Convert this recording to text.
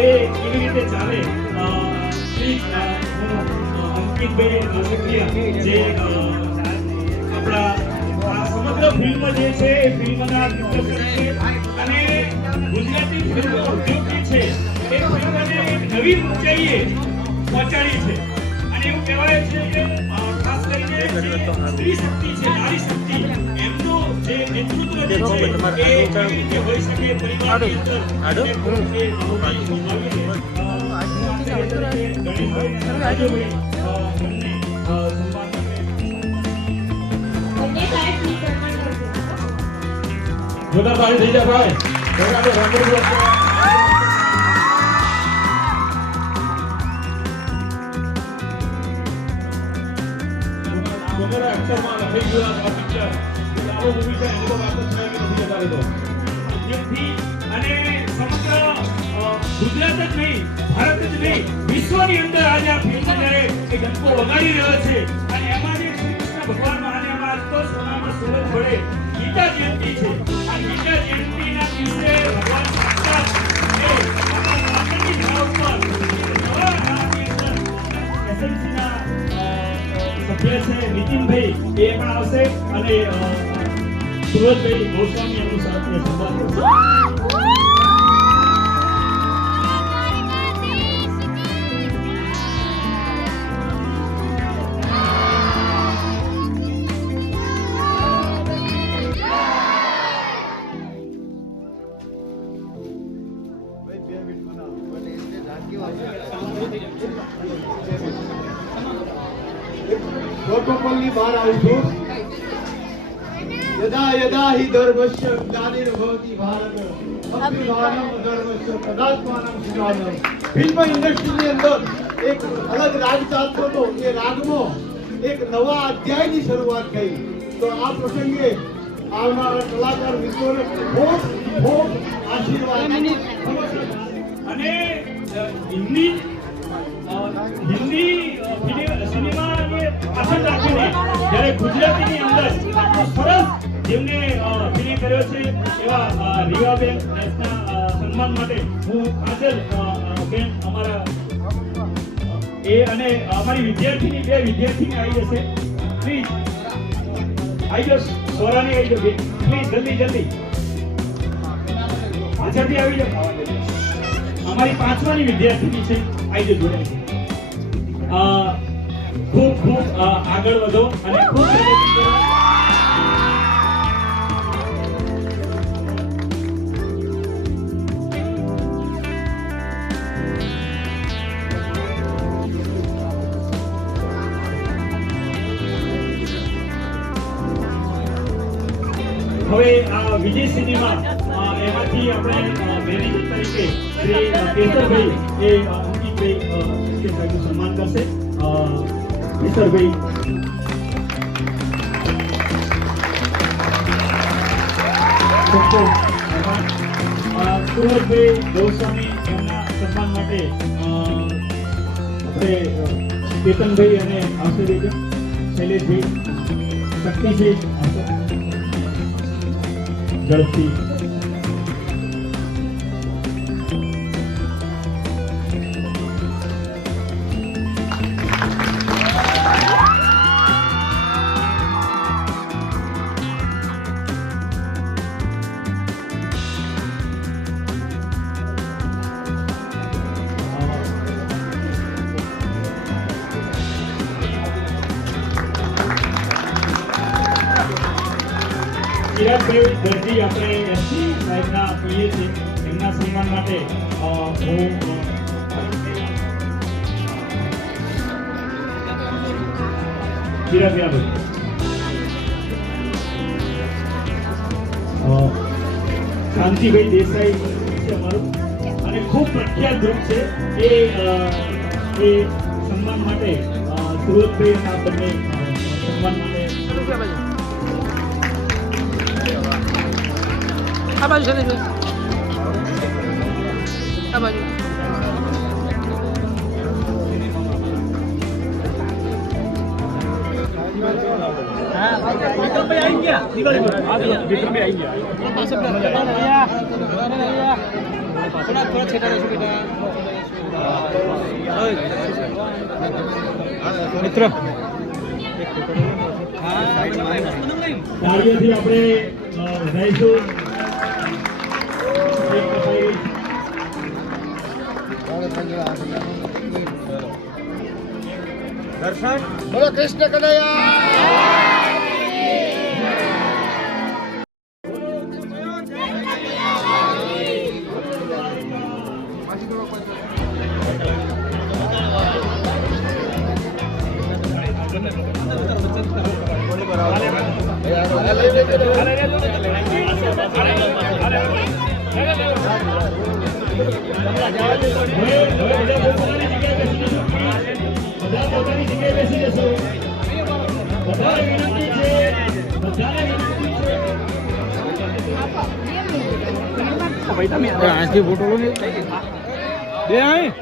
એ કેવી રીતે ચાલે? અંકિતભાઈ સક્રિય જે આપણા આ સમગ્ર જે છે, એ ફિલ્મના અને ગુજરાતી છે, એ ફિલ્મને નવી ઊંચાઈએ પહોંચાડી છે. એવું કહેવાય છે સ્ત્રી શક્તિ છે, નારી શક્તિ, એમનું જે નેતૃત્વ જે છે એ કેવી રીતે હોઈ શકે પરિવારની અંદર એને ખૂબ એ ભૂમિકા નિભાવી છે. અ, હું આશીર્વાદ તરીકે ગણેશભાઈ અને રાજુભાઈ, અ, એમને, અ, સન્માન આપે. બંને સાઈડ નીકળવા જશે. જોતા તાળી થઈ જાય ભાઈ જોતા તો રંગોળી આપો. બોલેલા અક્ષરમાં લખાઈ ગયું આ picture. અને સમગ્ર ગુજરાત જ નહીં, ભારત જ નહીં વિશ્વની અંદર આજે આ ફિલ્મ વગાડી રહ્યો છે અને એમાં કૃષ્ણ ભગવાન આજ તો સોનામાં સૂરજ પડે ગીતા જયંતિ છે આ એ નીતિનભાઈ એ પણ આવશે. અને અ, સુરજભાઈ ગોસ્વામી એમનું સાથે સંવાદ કરશે પ્રોટોકોલની બહાર આવું છું યદા યદા હિ ધર્મસ્ય ગ્લાનિર્ભવતિ ભારત અભિમાનમ ધર્મસ્ય તદાત્માનમ સુખાનમ ફિલ્મ ઇન્ડસ્ટ્રીની અંદર એક અલગ રાગ ચાલતો હતો એ રાગમાં એક નવા અધ્યાયની શરૂઆત થઈ તો આ પ્રસંગે આવનારા કલાકાર મિત્રોને ખૂબ ખૂબ આશીર્વાદ અને સરસ જેમને અભિનય કર્યો છે એવા રીવાબેન એસના સન્માન માટે હું અ, બેન અમારા એ અને અમારી વિદ્યાર્થીની બે વિદ્યાર્થીની આવી જશે. પ્લીઝ આવી જાઓ સોરાની આવી જાઓ પ્લીઝ જલ્દી જલ્દી. પાછળથી આવી જાઓ. અમારી પાંચમાની વિદ્યાર્થીની છે. આવી જજો જોડે અ, ખૂબ ખૂબ આગળ વધો અને ખૂબ હવે આ વિજય સિનેમા એમાંથી આપણે મેનેજર તરીકે શ્રી અ, કેશરભાઈ એ અંકિતભાઈ કેશરભાઈનું સન્માન કરશે. અ, સુરજભાઈ ગૌસ્વામી એમના સન્માન માટે આપણે કેતનભાઈ અને આશુભાઈ શૈલેષભાઈ શક્તિજી આવશે ચિરાગભાઈ દરજી આપણે એસટી સાહેબના પીએ છીએ. એમના સન્માન માટે હું શાંતિભાઈ દેસાઈ છે અમારું. અને ખૂબ પ્રખ્યાત ગ્રુપ છે. એ એ સન્માન માટે સુરતભાઈ આ બંને સન્માન માટે આ બાજુ શૈલેષભાઈ આ બાજુ થોડા થોડા છેટા રહેશું બેટા મિત્રો. આપણે અ, દર્શન બોલો કૃષ્ણ કનૈયા હવે પોતાની જગ્યાએ બેસી જશો. બધાને વિનંતી છે. બધાને વિનંતી છે. આજથી ફોટો લો ને. બે અહીં